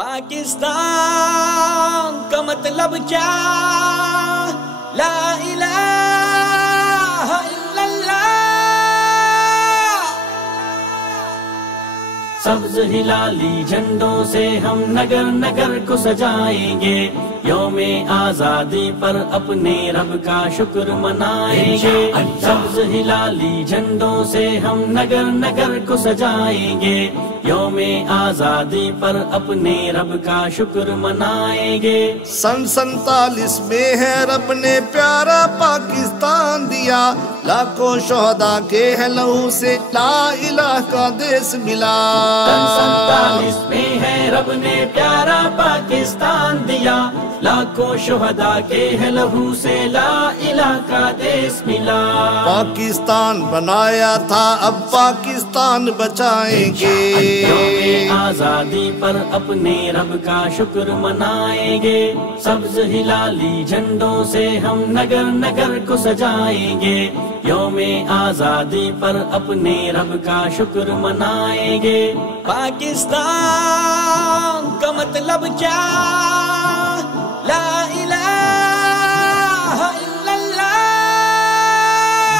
پاکستان کا مطلب کیا؟ لا الہ الا اللہ۔ سبز ہلالی جھنڈوں سے ہم نگر نگر کو سجائیں گے، یوم آزادی پر اپنے رب کا شکر منائیں گے۔ سبز ہلالی جھنڈوں سے ہم نگر نگر کو سجائیں گے، یوم آزادی پر اپنے رب کا شکر منائیں گے۔ سن 47 میں ہے رب نے پیارا پاکستان دیا، لاکھوں شہداء کے لہو سے لا الہ کا دیس ملا۔ سن 47 میں ہے رب نے پیارا پاکستان دیا، لاکھوں شہداء کے لہو سے لا الہ کا دیس ملا۔ پاکستان بنایا تھا اب پاکستان بچائیں گے، یوم آزادی پر اپنے رب کا شکر منائیں گے۔ سبز ہلالی جھنڈوں سے ہم نگر نگر کو سجائیں گے، یوم آزادی پر اپنے رب کا شکر منائیں گے۔ پاکستان کا مطلب کیا؟ لا الہ الا اللہ۔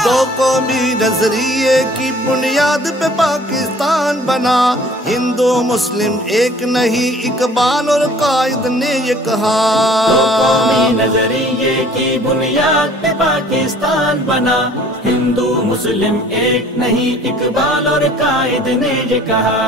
دو قومی نظریے کی بنیاد پہ پاکستان بنا، ہندو مسلم ایک نہیں اقبال اور قائد نے یہ کہا۔ دو قومی نظریے کی بنیاد پہ پاکستان بنا، ہندو مسلم ایک نہیں اقبال اور قائد نے یہ کہا۔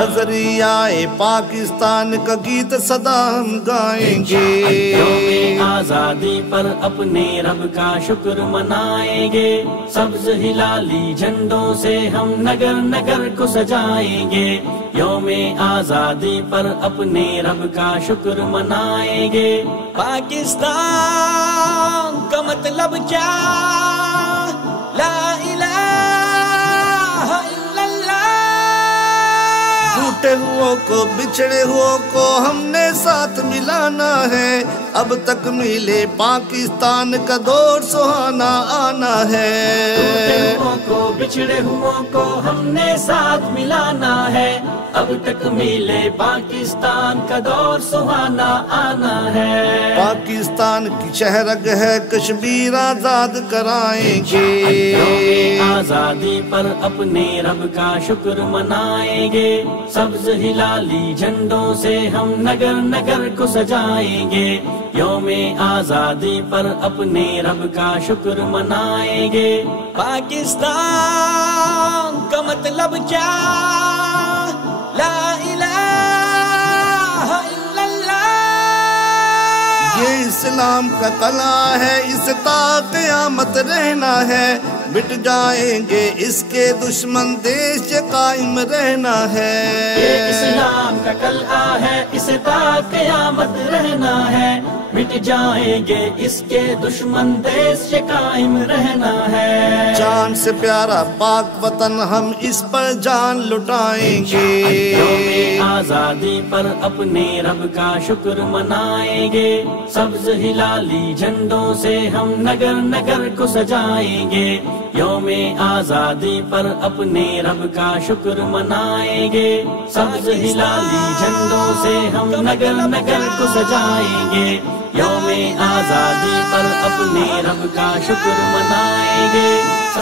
نظریہ پاکستان کا گیت سدا ہم گائیں گے، یوم آزادی پر اپنے رب کا شکر منائیں گے۔ سبز ہلالی جھنڈوں سے ہم نگر نگر کو سجائیں گے، یوم آزادی پر اپنے رب کا شکر منائیں گے۔ پاکستان کا مطلب کیا؟ لا الہ الا اللہ۔ ٹوٹے ہوا کو بچھڑے ہوا کو ہم نے ساتھ ملانا ہے، اب تک ملے پاکستان کا دور سہانا آنا ہے۔ ٹوٹے ہوا کو بچھڑے ہوا کو ہم نے ساتھ ملانا ہے، اب تک ملے پاکستان کا دور سہانا آنا ہے۔ پاکستان کی شہرگ ہے کشمیر آزاد کرائیں گے، یوم آزادی پر اپنے رب کا شکر منائیں گے۔ سبز ہلالی جھنڈوں سے ہم نگر نگر کو سجائیں گے، یوم آزادی پر اپنے رب کا شکر منائیں گے۔ پاکستان کا مطلب کیا؟ لا الہ الا اللہ۔ یہ اسلام کا قلعہ ہے، اس تا قیامت رہنا ہے، مٹ جائیں گے اس کے دشمن دیش قائم رہنا ہے۔ یہ اسلام کا قلعہ ہے، اس تا قیامت رہنا ہے، مٹ جائیں گے اس کے دشمن دیش قائم رہنا ہے۔ جان سے پیارا پاک وطن ہم اس پر جان لٹائیں گے، یوم آزادی پر اپنے رب کا شکر منائیں گے۔ سبز ہلالی جھنڈوں سے ہم نگر نگر کو سجائیں گے، یوم آزادی پر اپنے رب کا شکر منائیں گے۔ سبز ہلالی جھنڈوں سے ہم نگر نگر کو سجائیں گے، یوم آزادی پر اپنے رب کا شکر منائیں گے۔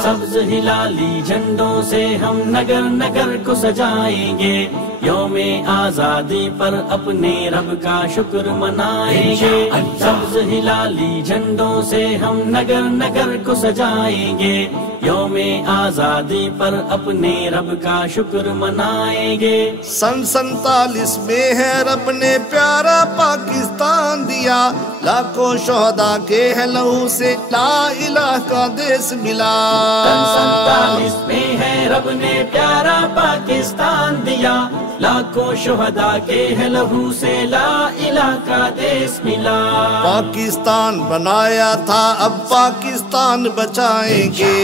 سبز ہلالی جھنڈوں سے ہم نگر نگر کو سجائیں گے، یوم آزادی پر اپنے رب کا شکر منائیں گے۔ سبز ہلالی جھنڈوں سے ہم نگر نگر کو سجائیں گے، یوم آزادی پر اپنے رب کا شکر منائیں گے۔ سن 47 میں ہے رب نے پیارا پاکستان دیا، لاکھوں شہداء کے لہو سے لا الہ کا دیس ملا۔ سن 47 میں ہے رب نے پیارا پاکستان دیا، لاکھوں شہداء کے لہو سے لا الہ کا دیس ملا۔ پاکستان بنایا تھا اب پاکستان بچائیں گے،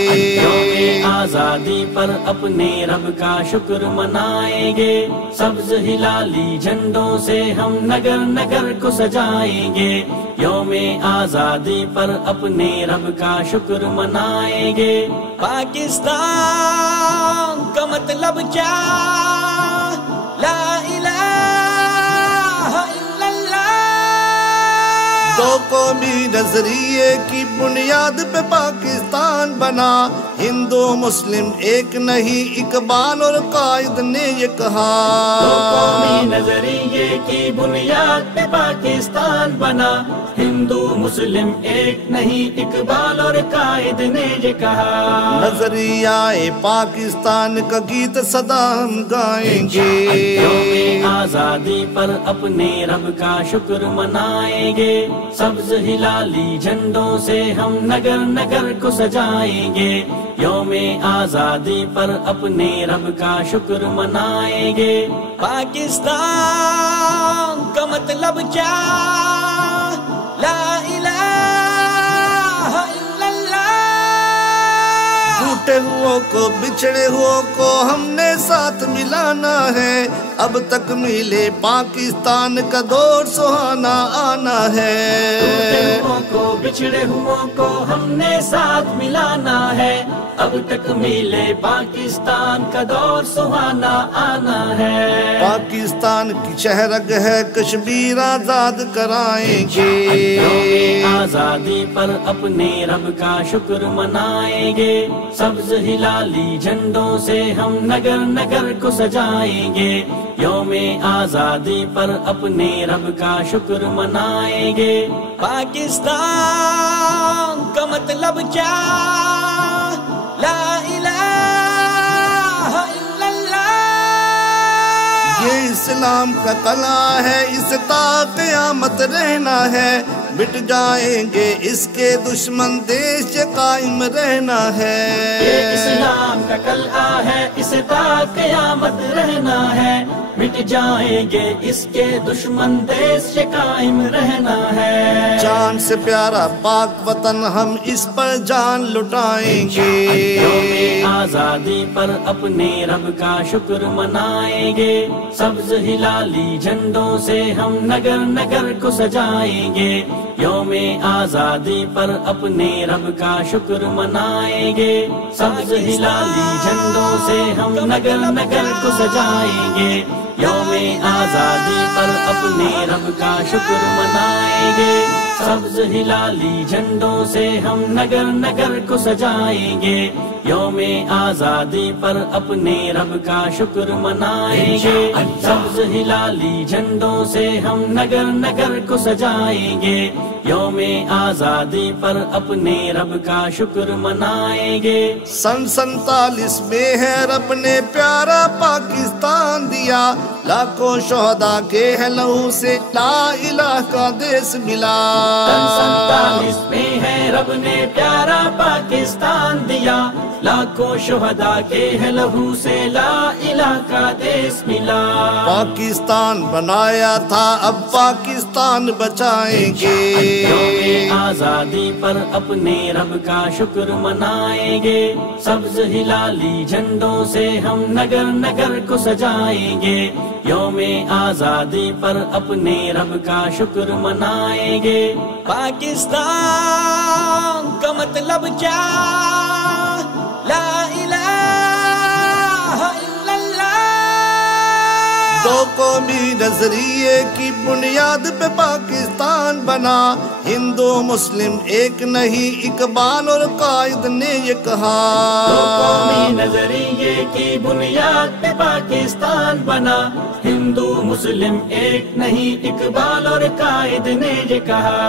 یوم آزادی پر اپنے رب کا شکر منائیں گے۔ سبز ہلالی جھنڈوں سے ہم نگر نگر کو سجائیں گے، یوم آزادی پر اپنے رب کا شکر منائیں گے۔ پاکستان کا مطلب کیا؟ لا الہ قومی نظریے کی بنیاد پہ پاکستان بنا، ہندو مسلم ایک نہیں اقبال اور قائد نے یہ کہا۔ قومی نظریے کی بنیاد پہ پاکستان بنا، ہندو مسلم ایک نہیں اقبال اور قائد نے یہ کہا۔ نظریہ پاکستان کا گیت سدا ہم گائیں گے، یوم آزادی پر اپنے رب کا شکر منائیں گے، سبز ہلالی جھنڈوں سے ہم نگر نگر کو سجائیں گے۔ یوم آزادی پر اپنے رب کا شکر منائیں گے۔ پاکستان کا مطلب کیا؟ لا الہ الا اللہ۔ ٹوٹے ہو کو بچھڑے ہو کو ہم نے ساتھ ملانا ہے، اب تک ملے پاکستان کا دور سہانا آنا ہے۔ ٹوٹے ہو کو بچھڑے ہو کو ہم نے ساتھ ملانا ہے، اب تک ملے پاکستان کا دور سہانا آنا ہے۔ پاکستان کی شہرگ ہے کشمیر آزاد کرائیں گے، یوم آزادی پر اپنے رب کا شکر منائیں گے، سبز ہلالی جھنڈوں سے ہم نگر نگر کو سجائیں گے۔ یوم آزادی پر اپنے رب کا شکر منائیں گے۔ پاکستان کا مطلب کیا؟ لا الہ الا اللہ۔ یہ اسلام کا قلعہ ہے، اس تا قیامت رہنا ہے، مٹ جائیں گے اس کے دشمن، دیش قائم رہنا ہے۔ یہ اسلام کا قلعہ ہے، اس تا قیامت رہنا ہے، مٹ جائیں گے اس کے دشمن، دیش قائم رہنا ہے۔ جان سے پیارا پاک وطن ہم اس پر جان لٹائیں گے، یوم آزادی پر اپنے رب کا شکر منائیں گے، سبز ہلالی جھنڈوں سے ہم نگر نگر کو سجائیں گے۔ یوم آزادی پر اپنے رب کا شکر منائیں گے، سبز ہلالی جھنڈوں سے ہم نگر نگر کو سجائیں گے۔ یوم آزادی پر اپنے رب کا شکر منائیں گے، سبز ہلالی جھنڈوں سے ہم نگر نگر کو سجائیں گے۔ یوم آزادی پر اپنے رب کا شکر منائیں گے، سبز ہلالی جھنڈوں سے ہم نگر نگر کو سجائیں گے۔ یوم آزادی پر اپنے رب کا شکر منائیں گے۔ سن 47 میں ہے رب نے پیارا پاکستان دیا، لاکھوں شہداء کے لہو سے لا الہ کا دیس ملا۔ سن 47 میں ہے رب نے پیارا پاکستان دیا، لاکھوں شہداء کے لہو سے لا الہ کا دیس ملا۔ پاکستان بنایا تھا اب پاکستان بچائیں گے، یوم آزادی پر اپنے رب کا شکر منائیں گے، سبز ہلالی جھنڈوں سے ہم نگر نگر کو سجائیں گے۔ یوم آزادی پر اپنے رب کا شکر منائیں گے۔ پاکستان کا مطلب کیا؟ لا الہ الا اللہ۔ دو قومی نظریے کی بنیاد پہ پاکستان بنا، ہندو مسلم ایک نہیں اقبال اور قائد نے یہ کہا۔ دو قومی نظریے کی بنیاد پہ پاکستان بنا، ہندو مسلم ایک نہیں اقبال اور قائد نے یہ کہا۔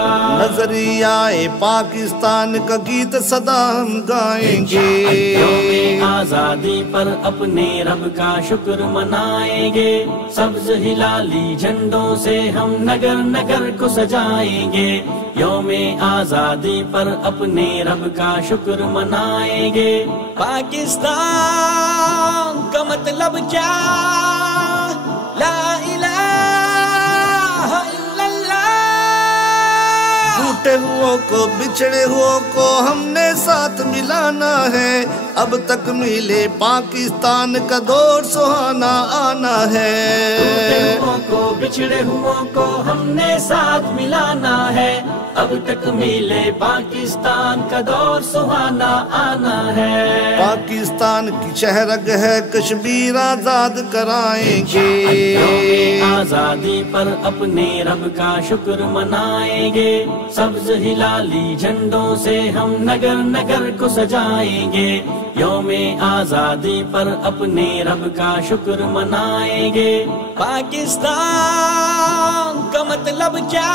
نظریہ پاکستان کا گیت سدا ہم گائیں گے، یوم آزادی پر اپنے رب کا شکر منائیں گے، سبز ہلالی جھنڈوں سے ہم نگر نگر کو سجائیں گے۔ یوم آزادی پر اپنے رب کا شکر منائیں گے۔ پاکستان کا مطلب کیا؟ لا الہ الا اللہ۔ ٹوٹے ہو کو بچھڑے ہو کو ہم نے ساتھ ملانا ہے، اب تک ملے پاکستان کا دور سہانا آنا ہے، ٹوٹے ہوں کو بچھڑے ہوں کو ہم نے ساتھ ملانا ہے، اب تک ملے پاکستان کا دور سہانا آنا ہے، پاکستان کی شہرگ ہے کشمیر آزاد کرائیں گے، یوم آزادی پر اپنے رب کا شکر منائیں گے، سبز ہلالی جھنڈوں سے ہم نگر نگر کو سجائیں گے، یوم آزادی پر اپنے رب کا شکر منائیں گے، پاکستان کا مطلب کیا